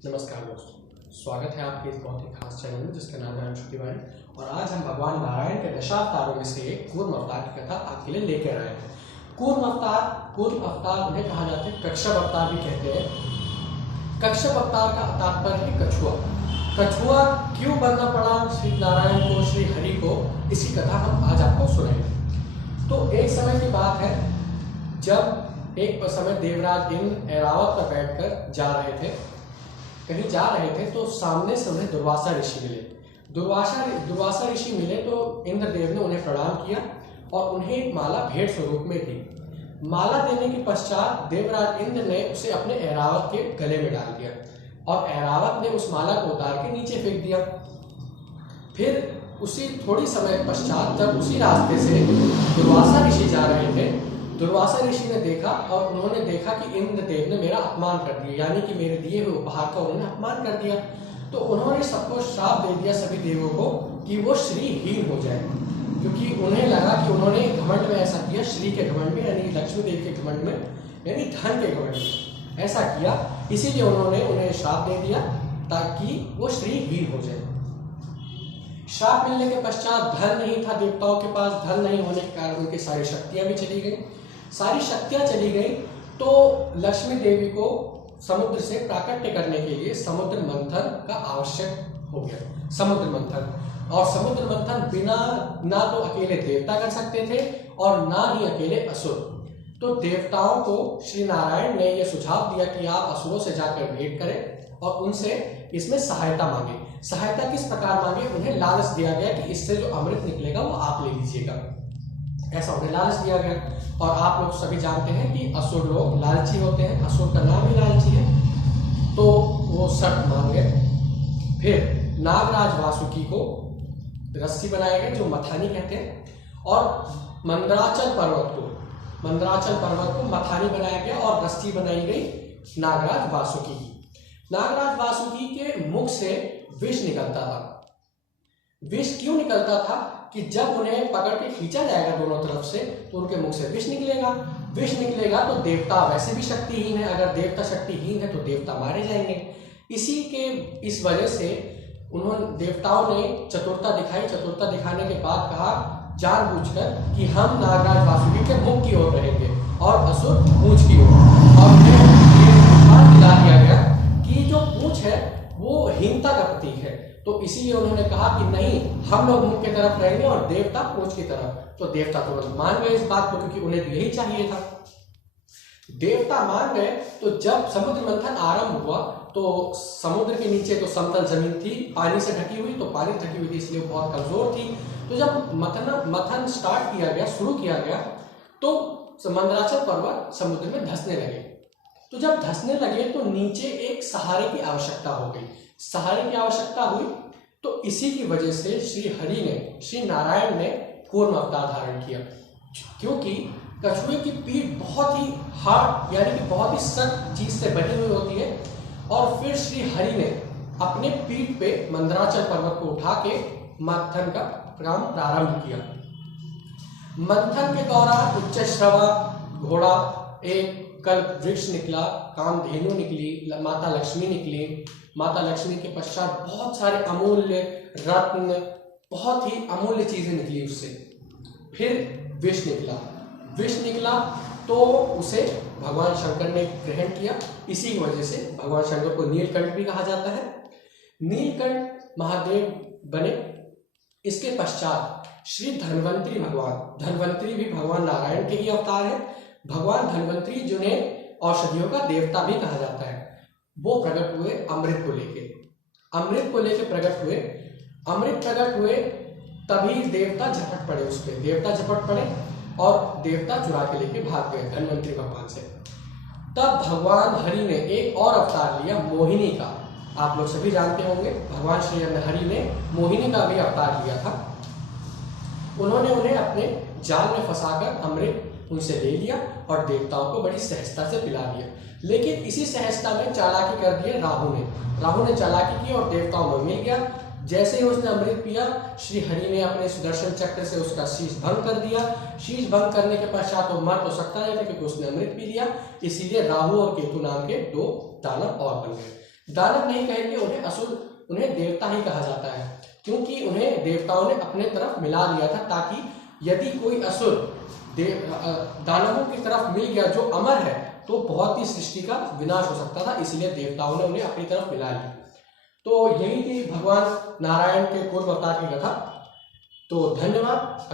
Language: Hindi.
नमस्कार दोस्तों, स्वागत है आपके इस बहुत ही खास चैनल में जिसका नाम है अंशु तिवारी। और आज हम भगवान नारायण के दशावतारों में से एक कूर्म अवतार की कथा आपके लिए लेकर आए हैं। कूर्म अवतार उन्हें कहा जाता है, कश्यप अवतार भी कहते हैं। कश्यप अवतार का तात्पर्य है कछुआ। कछुआ क्यों बनना पड़ा श्री नारायण को, श्री हरि को, इसकी कथा हम आज आपको सुनाएंगे। तो एक समय की बात है जब एक समय देवराज इंद्र ऐरावत पर बैठकर कहीं जा रहे थे तो सामने से उन्हें दुर्वासा ऋषि मिले। दुर्वासा ऋषि मिले तो इंद्रदेव ने उन्हें प्रणाम किया और उन्हें एक माला भेंट स्वरूप में दी। माला देने के पश्चात देवराज इंद्र ने उसे अपने ऐरावत के गले में डाल दिया और ऐरावत ने उस माला को उतार के नीचे फेंक दिया। फिर उसी थोड़ी समय पश्चात जब उसी रास्ते से दुर्वासा ऋषि जा रहे थे, दुर्वासा ऋषि ने देखा और उन्होंने देखा कि इंद्रदेव ने मेरा अपमान कर दिया, यानी कि मेरे दिए हुए उपहार का उन्होंने अपमान कर दिया। तो उन्होंने सबको श्राप दे दिया, सभी देवों को, कि वो श्रीहीन हो जाए, क्योंकि उन्हें लगा कि उन्होंने घमंड में ऐसा किया, श्री के घमंड में यानी लक्ष्मी देवी के घमंड में, यानी धन के घमंड में ऐसा किया। इसीलिए उन्होंने उन्हें श्राप दे दिया ताकि वो श्रीहीन हो जाए। श्राप मिलने के पश्चात धन नहीं था देवताओं के पास। धन नहीं होने के कारण उनकी सारी शक्तियां भी चली गई। सारी शक्तियां चली गई तो लक्ष्मी देवी को समुद्र से प्राकट्य करने के लिए समुद्र मंथन का आवश्यक हो गया। समुद्र मंथन बिना ना तो अकेले देवता कर सकते थे और ना ही अकेले असुर। तो देवताओं को श्री नारायण ने यह सुझाव दिया कि आप असुरों से जाकर भेंट करें और उनसे इसमें सहायता मांगे। सहायता किस प्रकार मांगे? उन्हें लालच दिया गया कि इससे जो अमृत निकलेगा वो आप ले लीजिएगा, ऐसा उन्हें लालच दिया गया। और आप लोग सभी जानते हैं कि असुर लोग लालची होते हैं, असुर का नाम ही लालची है। तो वो शर्त मान गए। फिर नागराज वासुकी को रस्सी बनाया गया, जो मथानी कहते हैं, और मंदराचल पर्वत को मथानी बनाया गया और रस्सी बनाई गई नागराज वासुकी की। नागराज वासुकी के मुख से विष निकलता था। विष क्यों निकलता था? कि जब उन्हें पकड़ के खींचा जाएगा दोनों तरफ से तो उनके मुख से विष निकलेगा तो देवता वैसे भी शक्तिहीन है। अगर देवता शक्तिहीन है तो देवता मारे जाएंगे। इस वजह से उन्होंने देवताओं ने चतुरता दिखाई। चतुरता दिखाने के बाद कहा जानबूझकर कि हम नागराज वासुकी के मुख की ओर रहेंगे और असुर पूंछ की ओर। और उन्हें दिला दिया गया कि जो पूंछ है वो हीनता का प्रतीक है, तो इसीलिए उन्होंने कहा कि नहीं, हम लोग मुख की तरफ रहेंगे और देवता पूंछ की तरफ। तो देवता तुरंत मान गए इस बात को, क्योंकि उन्हें तो यही चाहिए था। देवता मान गए। तो जब समुद्र मंथन आरंभ हुआ तो समुद्र के नीचे तो समतल जमीन थी, पानी से ढकी हुई, तो पानी ढकी हुई थी इसलिए बहुत कमजोर थी। तो जब मंथन शुरू किया गया तो मंदराचल पर्वत समुद्र में धंसने लगे। तो जब धंसने लगे तो नीचे एक सहारे की आवश्यकता हो गई। सहारे की आवश्यकता हुई तो इसी की वजह से श्री नारायण ने कूर्म अवतार धारण किया, क्योंकि कछुए की पीठ बहुत ही हार्ड यानी कि बहुत ही सख्त चीज से बनी हुई होती है। और फिर श्री हरि ने अपने पीठ पे मंदराचल पर्वत को उठा के मंथन का काम प्रारंभ किया। मंथन के दौरान उच्चश्रवा घोड़ा, एक कल्प वृक्ष निकला, कामधेनु निकली, माता लक्ष्मी निकली। माता लक्ष्मी के पश्चात बहुत सारे अमूल्य रत्न, बहुत ही अमूल्य चीजें निकली उससे। फिर विष निकला तो उसे भगवान शंकर ने ग्रहण किया। इसी वजह से भगवान शंकर को नीलकंठ भी कहा जाता है। नीलकंठ महादेव बने। इसके पश्चात श्री धन्वंतरी भी भगवान नारायण के ही अवतार है। भगवान धन्वंतरी, जिन्हें औषधियों का देवता भी कहा जाता है, वो प्रकट हुए अमृत को लेके प्रकट हुए। तभी देवता झपट पड़े और देवता चुरा के लेके भाग गए धन्वंतरी भगवान से। तब भगवान हरि ने एक और अवतार लिया, मोहिनी का। आप लोग सभी जानते होंगे भगवान श्री हरि ने मोहिनी का भी अवतार लिया था। उन्होंने उन्हें अपने जाल में फंसाकर अमृत उनसे ले लिया और देवताओं को बड़ी सहजता से पिला दिया। लेकिन इसी सहजता में चालाकी कर दिए राहु ने चालाकी की और देवताओं में मिल गया। जैसे ही उसने अमृत पिया, श्री हरि ने अपने सुदर्शन चक्र से उसका शीश भंग कर दिया। शीश भंग करने के पश्चात वो मर तो सकता नहीं था क्योंकि उसने अमृत पी लिया। इसीलिए राहु और केतु नाम के दो दानव और बन गए। दानव नहीं कहेंगे उन्हें, असुर उन्हें देवता ही कहा जाता है, क्योंकि उन्हें देवताओं ने अपने तरफ मिला लिया था, ताकि यदि कोई असुर दानवों की तरफ मिल गया जो अमर है तो बहुत ही सृष्टि का विनाश हो सकता था, इसलिए देवताओं ने उन्हें अपनी तरफ मिला लिया। तो यही थी भगवान नारायण के कूर्म अवतार की कथा। तो धन्यवाद।